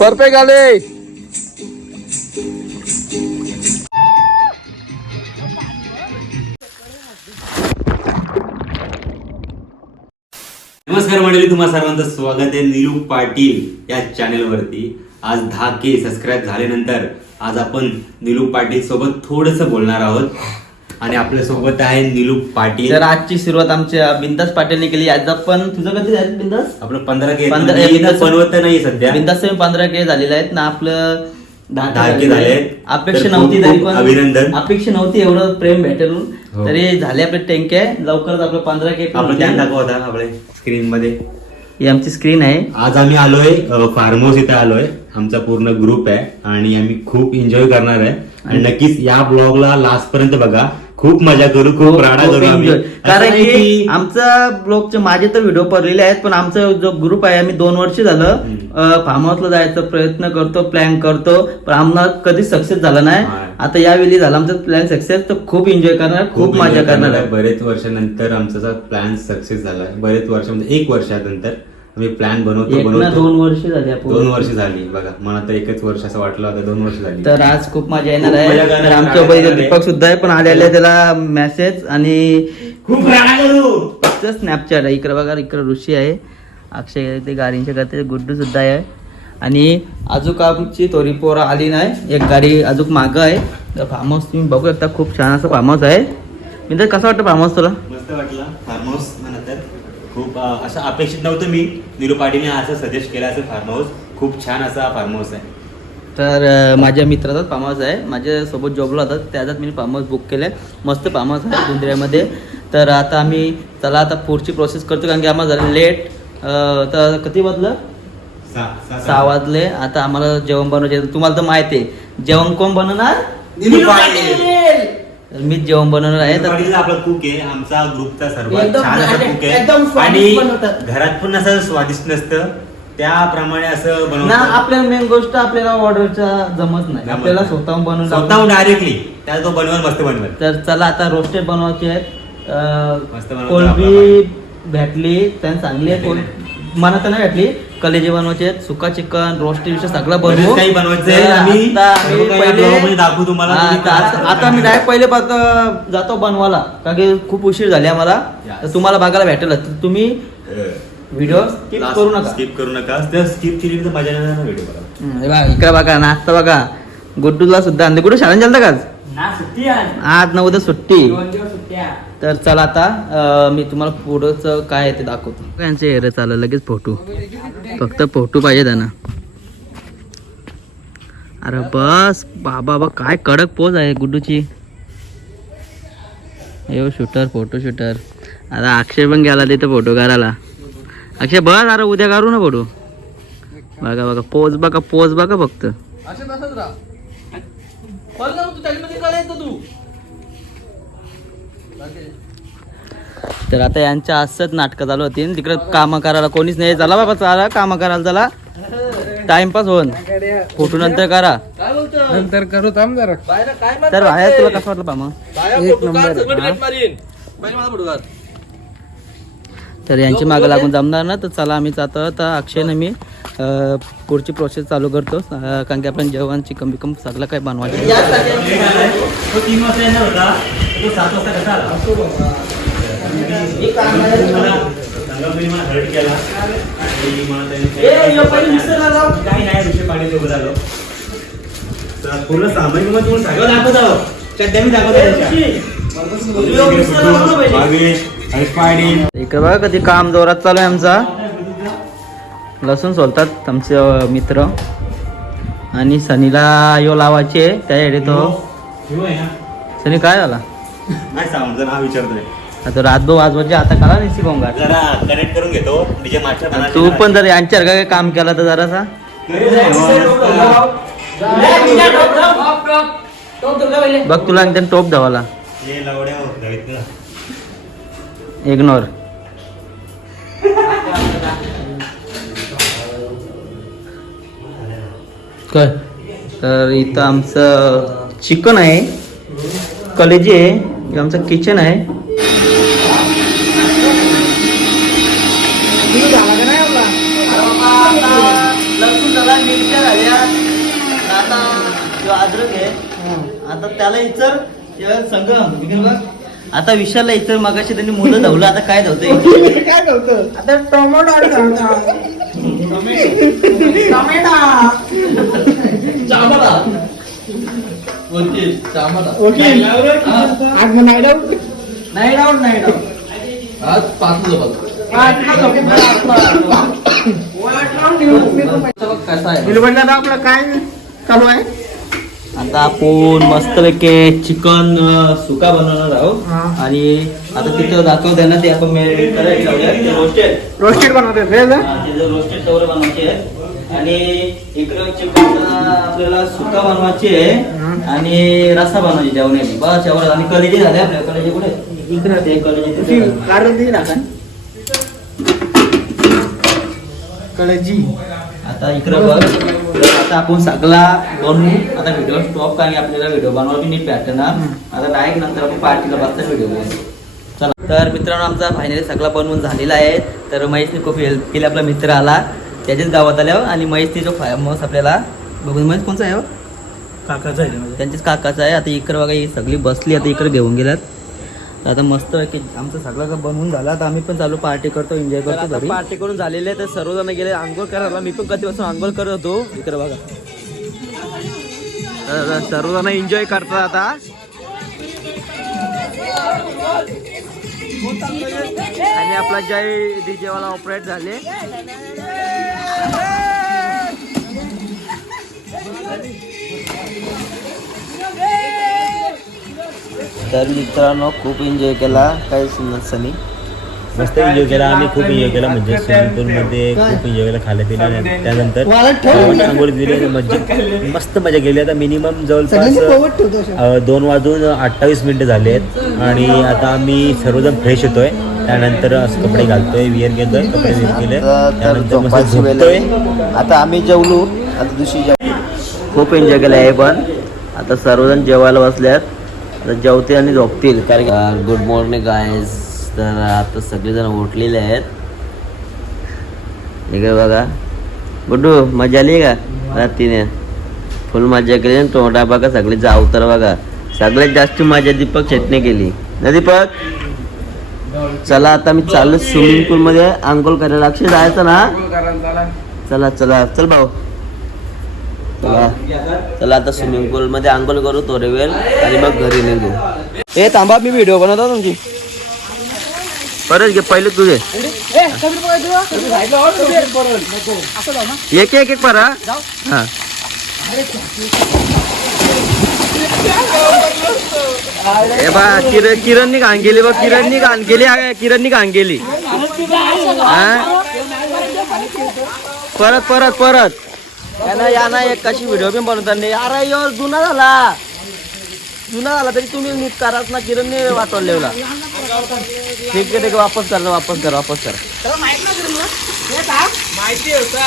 Perfect आले नमस्कार मंडळी तुम्हा सर्वांचं स्वागत आहे निलू पाटील या चॅनेलवरती. आज दहा के सबस्क्राईब झाल्यानंतर आज आपण निलू पाटील सोबत थोडस बोलणार आहोत. आणि आपल्यासोबत आहे निलू पाटील. तर आजची सुरुवात आमच्या बिंदास पाटीलने केली. आज आपण तुझं कधी झालं बिंदास? आपलं पंधरा के पंधरा- मी इथं बिनधास्त- बनवत नाही सध्या. बिंदास पंधरा के झालेले आहेत ना आपलं. अपेक्षा नव्हती तरी पण अभिनंदन. अपेक्षा नव्हती एवढं प्रेम भेटेल. हो. तरी झाले आपले टेंके लवकरच आपलं पंधरा के आपलं ध्यान दाखवा होता आपल्या स्क्रीन मध्ये. ही आमची स्क्रीन आहे. आज आम्ही आलोय फार्म हाऊस इथे आलोय. आमचा पूर्ण ग्रुप आहे. आणि आम्ही खूप एन्जॉय करणार आहे. आणि नक्कीच या ब्लॉगला लास्ट पर्यंत बघा. खूप मजा करू खूप राडा करू आम्ही. कारण की आमचा ब्लॉगचे माझे तर व्हिडिओ पडलेले आहेत पण आमचा जो ग्रुप आहे आम्ही दोन वर्ष झालं फार्म हाऊसला जायचा प्रयत्न करतो प्लॅन करतो पण आम्हाला कधीच सक्सेस झाला नाही. आता यावेळी झाला आमचा प्लॅन सक्सेस तर खूप एन्जॉय करणार खूप मजा करणार. आहे. आहे बरेच वर्षानंतर आमचा प्लॅन सक्सेस झाला बरेच वर्ष म्हणजे एक वर्षानंतर आम्ही प्लॅन बनवतो बनवतो. दोन वर्ष झाली आपण. दोन वर्ष झाली. बघा मला तर एकच वर्ष असं वाटलं होतं दोन वर्ष झाली. तर आज खूप मजा येणार आहे. आमच्या आहे. दीपक सुद्धा आहे पण आलेले त्याला मेसेज आणि खूप फक्त स्नॅपचॅट आहे. इकडे बघा इकडे ऋषी आहे. अक्षय ते गाडींच्या करते गुड्डू सुद्धा आहे. आणि अजून आमची थोडी पोरं आली नाही. एक गाडी अजून मागं आहे. तर फार्म हाऊस तुम्ही बघू शकता खूप छान असं फार्म हाऊस आहे. मी तर कसं वाटतं फार्म हाऊस तुला? मस्त वाटलं. फार्म हाऊस नंतर खूप असं अपेक्षित नव्हतं मी. निरू पाटीलने असं सजेस्ट केलं असं फार्म हाऊस खूप छान असा फार्म हाऊस आहे. तर माझ्या मित्राचाच फार्म हाऊस आहे. माझ्यासोबत जॉबला होतात त्याच्यात मी फार्म हाऊस बुक केलं आहे मस्त फार्म हाऊस आहे गुंद्र्यामध्ये तर आता आम्ही चला आता पुढची प्रोसेस करतो. कारण की आम्हाला झालं लेट तर किती वाजलं? सहा- वाजले. आता आम्हाला जेवण बनवायचे. तुम्हाला तर माहिती आहे. जेवण कोण बनवणार. तर मीच जेवण बनवणार आहे तर आपला कुक आहे आमचा ग्रुपचा सर्वात एकदम छान असा कुक एकदम आहे. स्वादिष्ट आणि बनवतात. घरात पण असं स्वादिष्ट नसतं त्याप्रमाणे असं ना बनवतात आपल्याला मेन गोष्ट आपल्याला ऑर्डरचा जमत नाही. आपल्याला. स्वतःहून बनवून स्वतःहून डायरेक्टली त्याला तो बनवून मस्त बनवेल. तर चला आता रोस्टेड बनवायचे आहेत. बनवतो कोलबी भेटली त्यांनी चांगली आहे कोल मला तर नाही भेटली? कलेजी बनवायचे आहेत सुका चिकन रोस्टेड विषय सगळं बनवू. काही आम्ही. पहिले- मध्ये दाखवू तुम्हाला. हा, आता मी डायरेक्ट पहिले पाहतो जातो बनवायला. कारण की खूप उशीर झाली आम्हाला. तर तुम्हाला बघायला भेटेल. तुम्ही व्हिडिओ स्किप करू नका. स्किप करू नका. तर स्किप केली तर मजा नाही व्हिडिओ हे बघा, इकडे बघा नाश्ता बघा. गुड्डूला सुद्धा आणले गुड्डू शाळेत चालतं का आज? ना उद्या सुट्टी. तर चला आता मी तुम्हाला पुढचं काय आहे ते दाखवतो. यांचे हेर चाललं लगेच फोटो. फक्त फोटो पाहिजे त्यांना. अरे बस बाबा बा काय कडक पोज आहे गुड्डूची. यो शूटर फोटो शूटर आता अक्षय पण गेला तिथं फोटो काढायला. अक्षय बस अरे उद्या काढू ना फोटो बघा बघा पोज बघा पोज बघा फक्त. तर आता यांच्या असंच नाटकं चालू होती तिकडे कामं करायला कोणीच नाही. चला बाबा चला. कामं करायला चला. टाइमपास होऊन. फोटो नंतर करा. नंतर करू थांब जरा. तर बाहेर तुला कसं वाटलं पामा एक नंबर. तर यांची मागं लागून जमणार ना तर चला आम्ही जातो. तर अक्षयनं मी पुढची प्रोसेस चालू करतो. कारण की आपण जेवणची कमी कमी सगळं काय बनवायचं. तो तीन वाजता येणार होता. तो सात वाजता कसा आला? मला संगमनेरी मला हर्ट केला. आणि मला त्याने- काही नाही विषय पाणी सोबत आलो तर पूर्ण मग तुम्हाला सगळं दाखवत. आहोत सध्या मी दाखवत. इकडे बघा कधी काम जोरात चालू आहे आमचा. लसूण सोलतात आमचे मित्र. आणि सनीला यो लावायचे तो. हिरो आहे ना. सनी काय झाला? नाही साऊंड जर हा विचारतोय. आता रातभर वाजवायचे आता करा निशी गोंगाट जरा कनेक्ट करून घेतो. तू पण जर यांच्यासारखं काही काम केलं तर जरासा. बघ तुला एकदम टोप धावाला लवड्या होत ना इग्नोर काय तर इथं आमचं चिकन आहे. कलेजी आहे. हे आमचं किचन आहे. लसूण झाला मिरच्या आता जो अद्रक आहे आता त्याला इचर तेव्हा संगम. आता विशालला इचर मगाशी त्यांनी मुलं धावलं. आता काय धावतंय? काय आता टोमॅटो. ओके आज मग आज पाच कसा आहे. बिलबंडला आपलं काय चालू आहे. आता आपण मस्तपैकी चिकन सुका बनवणार हा. आहोत आणि आता तिथं दाखवते ना ते आपण रोस्टेड रोस्टेड बनवते रोस्टेड आणि इकडे चिकन आपल्याला सुका बनवायची आहे. आणि रस्सा बनवायची जेवणाची बस एवढं आणि कलेजी झाले आपल्या कलेजी कुठे? इकडे ते कलेजी तिथे. कारण ती ना कळजी आता इकडे बघ. आता आपण सगळा बनवू आता व्हिडिओ स्टॉप की आपल्याला व्हिडिओ बनवायची नीट भेटणार आता डायरेक्ट नंतर आपण पार्टीला बसता व्हिडिओ बनवू चला. तर मित्रांनो आमचा फायनली सगळा बनवून झालेला आहे. तर महेशने खूप हेल्प केली आपला मित्र आला. त्याच्याच गावात आल्यावर आणि महेशने जो फेमस आपल्याला बघून महेश कोणचा आहे हो? काकाचा आहे त्यांच्याच काकाचा आहे. आता इकडे बघा ही सगळी बसली आता इकडे घेऊन गेल्यात. आता मस्त की आमचं सगळं काही बनवून झालं. आता आम्ही पण चालू पार्टी करतो एन्जॉय करतो घरी. पार्टी करून झालेले आहे तर सर्वजण गेले. आंघोळ करायला. मी पण कधीपासून आंघोळ करत होतो. इकडे बघा. तर सर्वजण एन्जॉय करतात आता. आणि आपला जय डीजे वाला ऑपरेट झाले. तर मित्रांनो खूप एन्जॉय केला. काही सुंदर सनी मस्त एन्जॉय केला. आम्ही खूप एन्जॉय केला. म्हणजे स्विमिंग पूल मध्ये खूप एन्जॉय केला. खाल्या पिल्या त्यानंतर आंघोळ दिली. मस्त मजा केली. आता मिनिमम जवळपास दोन वाजून अठ्ठावीस मिनिटं झाले आहेत आणि आता आम्ही सर्वजण फ्रेश होतोय. त्यानंतर असं कपडे घालतोय वियर घेतोय कपडे वियर केले. त्यानंतर मस्त झोपतोय. आता आम्ही जेवलो. आता दुसरी जेव खूप एन्जॉय केलं आहे पण. आता सर्वजण जेवायला बसल्यात. आता जेवतील आणि झोपतील. कारण गुड मॉर्निंग गायज तर आता सगळेजण उठलेले आहेत. इकडे बघा. गुड्डू मजा आली का? रात्रीने. फुल मजा केली. आणि तोंडा बघा सगळे जाऊ तर बघा. सगळ्यात जास्त मजा दीपक शेटने केली. ना दीपक? चला आता मी चाललो स्विमिंग पूल मध्ये. आंघोळ करायला. अक्षय जायचं ना? चला चला. चल भाऊ. चला. चला आता स्विमिंग पूल मध्ये आंघोळ करू थोडे वेळ आणि मग घरी निघू. ए थांबा मी व्हिडिओ बनवतो तुमची. परत घे पहिले तुझे. एक एक एक हा. हे बा किरण किरणनी घाण गेली बा किरणनी घाण गेली किरणनी घाण गेली हा? परत परत परत. यानं यानं एक कशी व्हिडिओ पण बनवता नाही. अरे यो जुना झाला. जुना झाला तरी तुम्ही नीट कराच ना किरणने वाटवलं लेवला ठीक आहे ठीक आहे वापस कर वापस कर वापस कर. माहिती होता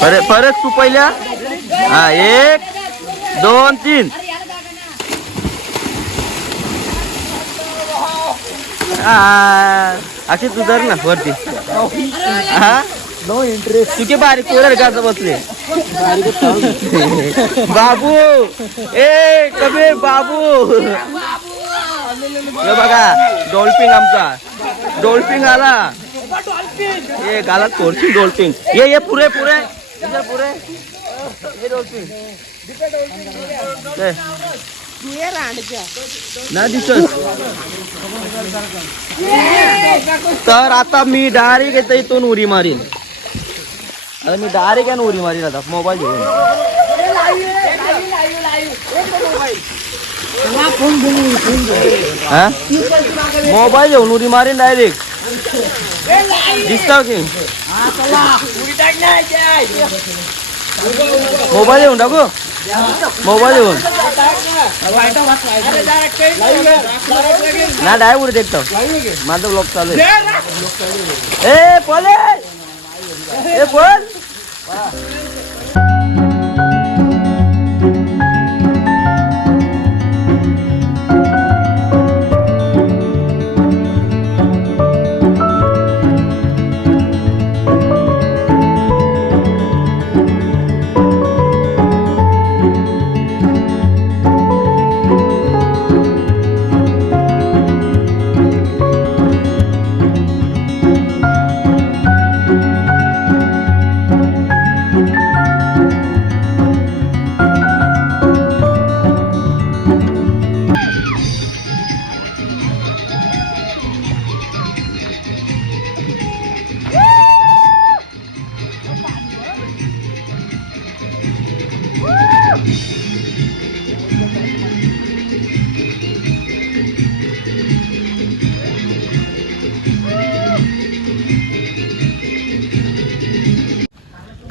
परत परत तू पहिल्या? हा एक दोन तीन. आ, अशी तू धर ना वरती. हा? नो इंटरेस्ट तुके बारीक कोरड गाज बसले? बाबू! ए कबे बाबू! हे बघा डॉल्फिन आमचा. डॉल्फिन आला. ये गाला तोडची डॉल्फिन. ये ये पुरे पुरे इधर पुरे ये डॉल्फिन. ना दिसत. तर आता मी डायरेक्ट येतो इथून उरी मारीन. आता मी डायरेक्ट आहे ना उरी मारी आता मोबाईल घेऊन. हा? मोबाईल घेऊन उरी मारीन डायरेक्ट दिसतो की? मोबाईल घेऊन टाकू? मोबाईल घेऊन. ना डाय उरी देखतो माझा ब्लॉग चालू आहे. ए એ બોલ. વાહ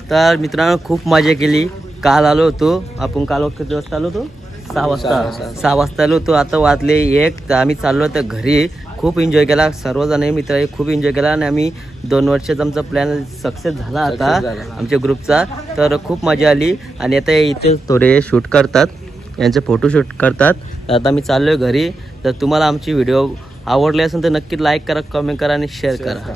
तर मित्रांनो खूप मजा केली. काल आलो होतो. आपण काल किती वाजता आलो होतो? सहा वाजता. सहा वाजता. आलो होतो. आता वाजले एक. तर आम्ही चाललो होतो घरी. खूप एन्जॉय केला. सर्वजण मित्र खूप एन्जॉय केला. आणि आम्ही दोन वर्षाचा आमचा प्लॅन सक्सेस झाला आता आमच्या ग्रुपचा तर खूप मजा आली. आणि आता इथे थोडे शूट करतात. यांचे फोटो शूट करतात. तर आता मी चाललो आहे घरी. तर तुम्हाला आमची व्हिडिओ आवडली असेल तर नक्की लाईक करा कमेंट करा आणि शेअर करा.